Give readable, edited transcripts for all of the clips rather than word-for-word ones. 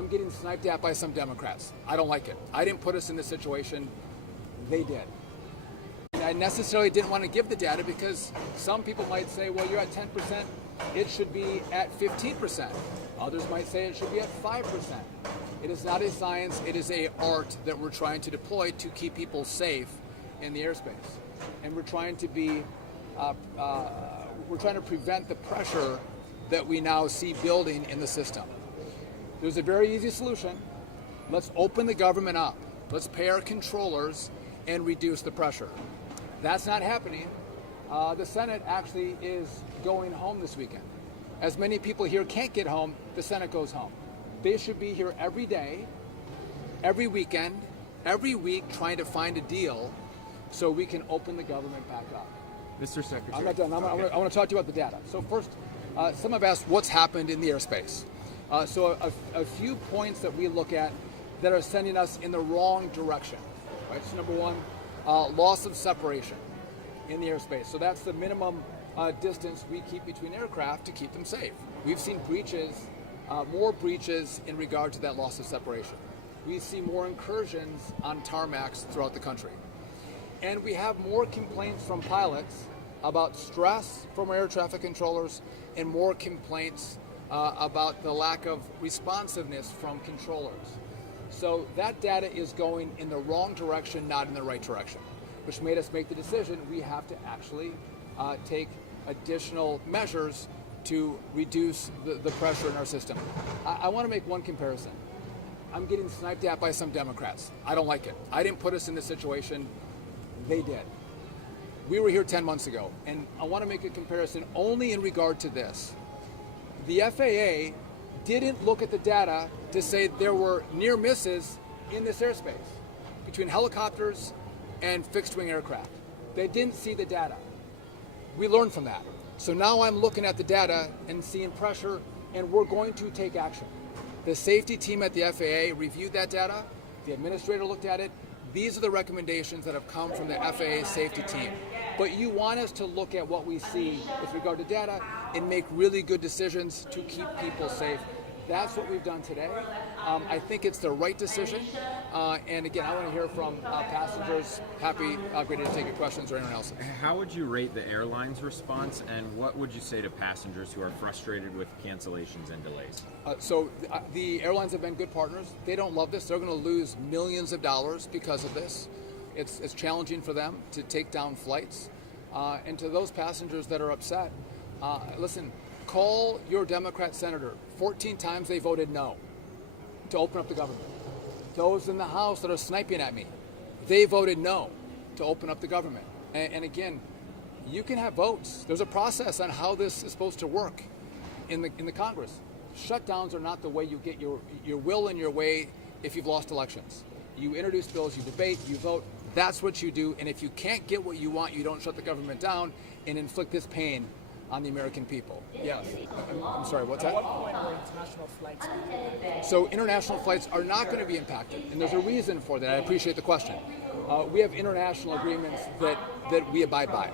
I'm getting sniped at by some Democrats. I don't like it. I didn't put us in this situation. They did. And I necessarily didn't want to give the data because some people might say, well, you're at 10%. It should be at 15%. Others might say it should be at 5%. It is not a science. It is a art that we're trying to deploy to keep people safe in the airspace. And we're trying to be, we're trying to prevent the pressure that we now see building in the system. There's a very easy solution. Let's open the government up. Let's pay our controllers and reduce the pressure. That's not happening. The Senate actually is going home this weekend. As many people here can't get home, the Senate goes home. They should be here every day, every weekend, every week trying to find a deal so we can open the government back up. Mr. Secretary. I'm not done. I want to talk to you about the data. So first, some have asked what's happened in the airspace. So a few points that we look at that are sending us in the wrong direction. Right? So number one, loss of separation in the airspace. So that's the minimum distance we keep between aircraft to keep them safe. We've seen breaches, more breaches in regard to that loss of separation. We see more incursions on tarmacs throughout the country. And we have more complaints from pilots about stress from air traffic controllers and more complaints about the lack of responsiveness from controllers. So that data is going in the wrong direction, not in the right direction, which made us make the decision we have to actually take additional measures to reduce the pressure in our system. I want to make one comparison. I'm getting sniped at by some Democrats. I don't like it. I didn't put us in this situation. They did. We were here 10 months ago, and I want to make a comparison only in regard to this. The FAA didn't look at the data to say there were near misses in this airspace between helicopters and fixed-wing aircraft. They didn't see the data. We learned from that. So now I'm looking at the data and seeing pressure, and we're going to take action. The safety team at the FAA reviewed that data. The administrator looked at it. These are the recommendations that have come from the FAA safety team. But you want us to look at what we see with regard to data and make really good decisions to keep people safe. That's what we've done today. I think it's the right decision. And again, I want to hear from passengers. Happy, ready to take your questions or anyone else. How would you rate the airline's response, and what would you say to passengers who are frustrated with cancellations and delays? The airlines have been good partners. They don't love this. They're going to lose millions of dollars because of this. It's challenging for them to take down flights. And to those passengers that are upset, listen, call your Democrat senator. 14 times they voted no to open up the government. Those in the House that are sniping at me, they voted no to open up the government. And again, you can have votes. There's a process on how this is supposed to work in the Congress. Shutdowns are not the way you get your will in your way if you've lost elections. You introduce bills, you debate, you vote. That's what you do. And if you can't get what you want, you don't shut the government down and inflict this pain on the American people. Yes. I'm sorry, what's that? At what point are international flights going to be impacted? So international flights are not going to be impacted, and there's a reason for that. I appreciate the question. We have international agreements that we abide by.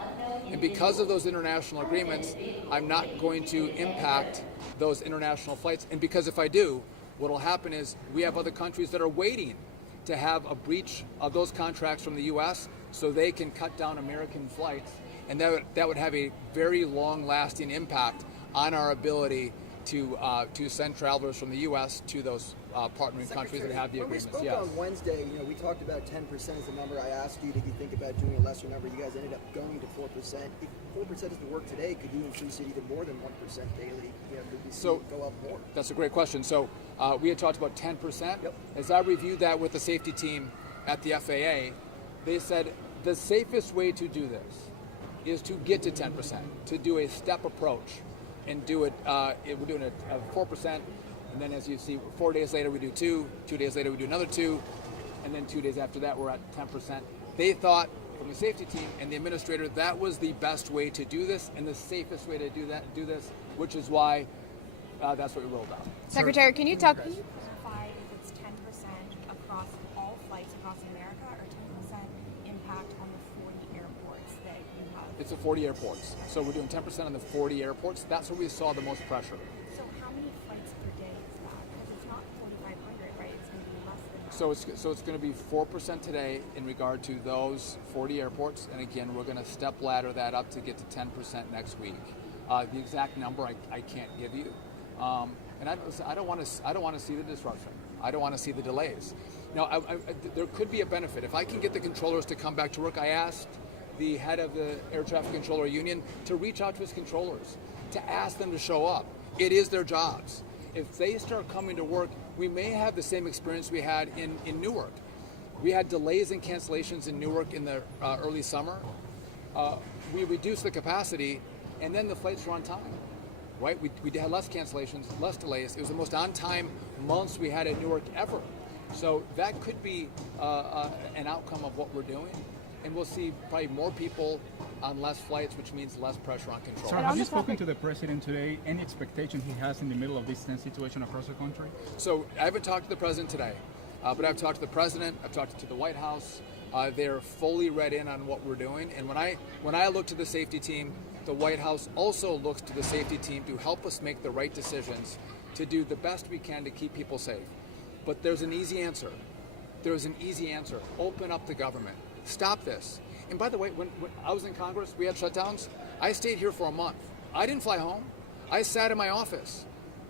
And because of those international agreements, I'm not going to impact those international flights. And because if I do, what will happen is we have other countries that are waiting to have a breach of those contracts from the U.S. so they can cut down American flights. And that would have a very long-lasting impact on our ability to send travelers from the U.S. to those partnering countries that have the agreements. When we spoke on Wednesday, we talked about 10% as the number. I asked you, did you think about doing a lesser number? You guys ended up going to 4%. If 4% doesn't work today, could you increase it even more than 1% daily? Could we see it go up more? That's a great question. So we had talked about 10%. Yep. As I reviewed that with the safety team at the FAA, they said the safest way to do this is to get to 10%, to do a step approach and do it, we're doing it at 4%, and then as you see, 4 days later we do 2 days later we do another 2, and then 2 days after that we're at 10%. They thought, from the safety team and the administrator, that was the best way to do this and the safest way to do this, which is why that's what we rolled out. Secretary, can you talk? Can you clarify if it's 10% across all flights across America or 10% impact on the 40 airports that you have? It's the 40 airports. So we're doing 10% on the 40 airports. That's where we saw the most pressure. So how many flights per day is that? Because it's not 4,500 So it's going to be 4% today in regard to those 40 airports, and again, we're going to step ladder that up to get to 10% next week. The exact number I can't give you, and I don't want to see the disruption. I don't want to see the delays. Now, there could be a benefit if I can get the controllers to come back to work. I asked the head of the Air Traffic Controller Union to reach out to his controllers, to ask them to show up. It is their jobs. If they start coming to work, we may have the same experience we had in Newark. We had delays and cancellations in Newark in the early summer. We reduced the capacity, and then the flights were on time. Right? We had less cancellations, less delays. It was the most on-time months we had in Newark ever. So that could be an outcome of what we're doing. And we'll see probably more people on less flights, which means less pressure on control. Sir, have you spoken to the president today? Any expectation he has in the middle of this tense situation across the country? So I haven't talked to the president today, but I've talked to the president, I've talked to the White House. They're fully read in on what we're doing. And when I look to the safety team, the White House also looks to the safety team to help us make the right decisions, to do the best we can to keep people safe. But there's an easy answer. There's an easy answer. Open up the government. Stop this. And by the way, when I was in Congress, we had shutdowns. I stayed here for a month. I didn't fly home. I sat in my office,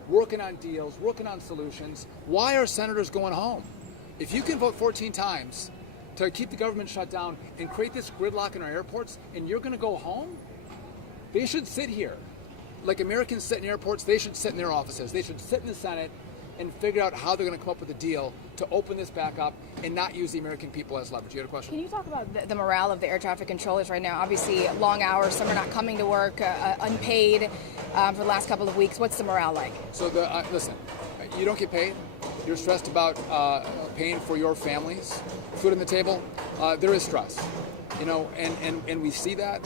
working on deals, working on solutions. Why are senators going home? If you can vote 14 times to keep the government shut down and create this gridlock in our airports, and you're going to go home, they should sit here. Like Americans sit in airports, they should sit in their offices. They should sit in the Senate and figure out how they're going to come up with a deal to open this back up and not use the American people as leverage. You had a question? Can you talk about the morale of the air traffic controllers right now? Obviously, long hours, some are not coming to work, unpaid for the last couple of weeks. What's the morale like? So, listen, you don't get paid. You're stressed about paying for your families, food on the table. There is stress, and we see that.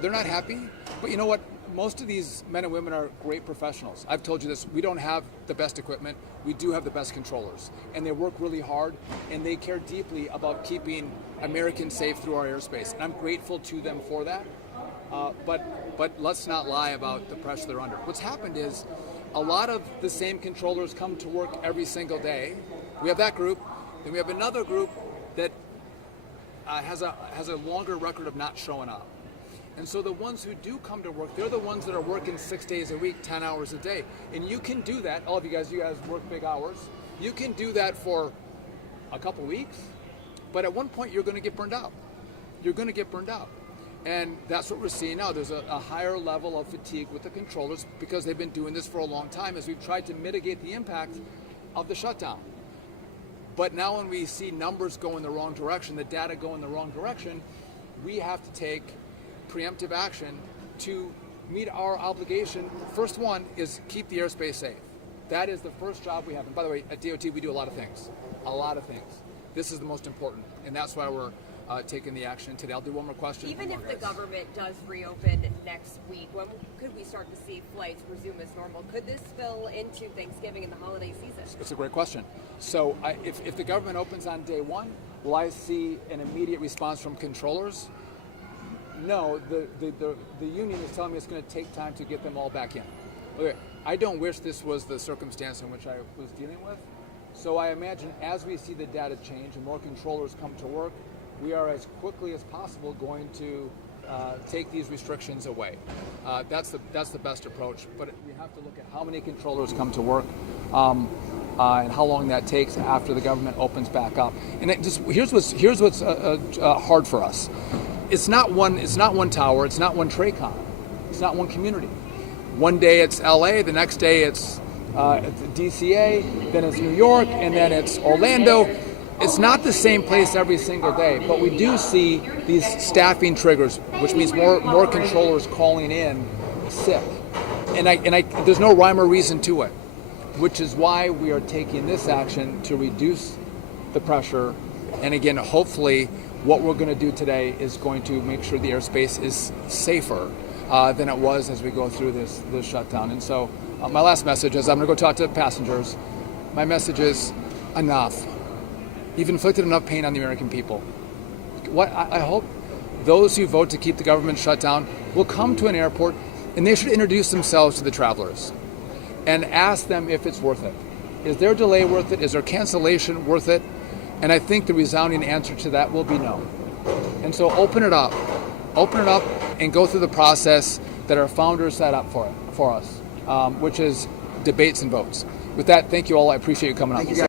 They're not happy, but you know what? Most of these men and women are great professionals. I've told you this, we don't have the best equipment, we do have the best controllers. And they work really hard, and they care deeply about keeping Americans safe through our airspace. And I'm grateful to them for that. But let's not lie about the pressure they're under. What's happened is a lot of the same controllers come to work every single day. We have that group, then we have another group that has a longer record of not showing up. And so the ones who do come to work, they're the ones that are working 6 days a week, 10 hours a day. And you can do that, all of you guys work big hours. You can do that for a couple weeks, but at one point you're going to get burned out. You're going to get burned out. And that's what we're seeing now. There's a higher level of fatigue with the controllers because they've been doing this for a long time as we've tried to mitigate the impact of the shutdown. But now when we see numbers go in the wrong direction, the data go in the wrong direction, we have to take preemptive action to meet our obligation. First one is keep the airspace safe. That is the first job we have. And by the way, at DOT we do a lot of things. This is the most important, and that's why we're taking the action today. I'll do one more question. Even if the government does reopen next week, when could we start to see flights resume as normal? Could this spill into Thanksgiving and the holiday season? It's a great question. So if the government opens on day one, will I see an immediate response from controllers? No, the union is telling me it's going to take time to get them all back in. Okay, I don't wish this was the circumstance in which I was dealing with. So I imagine as we see the data change and more controllers come to work, we are as quickly as possible going to take these restrictions away. That's the best approach. But we have to look at how many controllers come to work and how long that takes after the government opens back up. And here's what's hard for us. It's not one tower. It's not one TRACON. It's not one community. One day it's LA. The next day it's DCA. Then it's New York, and then it's Orlando. It's not the same place every single day, but we do see these staffing triggers, which means more controllers calling in sick. And there's no rhyme or reason to it, which is why we are taking this action to reduce the pressure. And again, hopefully, what we're going to do today is going to make sure the airspace is safer than it was as we go through this shutdown. And so my last message is I'm going to go talk to passengers. My message is enough. You've inflicted enough pain on the American people. I hope those who vote to keep the government shut down will come to an airport and they should introduce themselves to the travelers and ask them if it's worth it. Is their delay worth it? Is their cancellation worth it? And I think the resounding answer to that will be no. And so open it up and go through the process that our founders set up for us, which is debates and votes. With that, thank you all. I appreciate you coming on.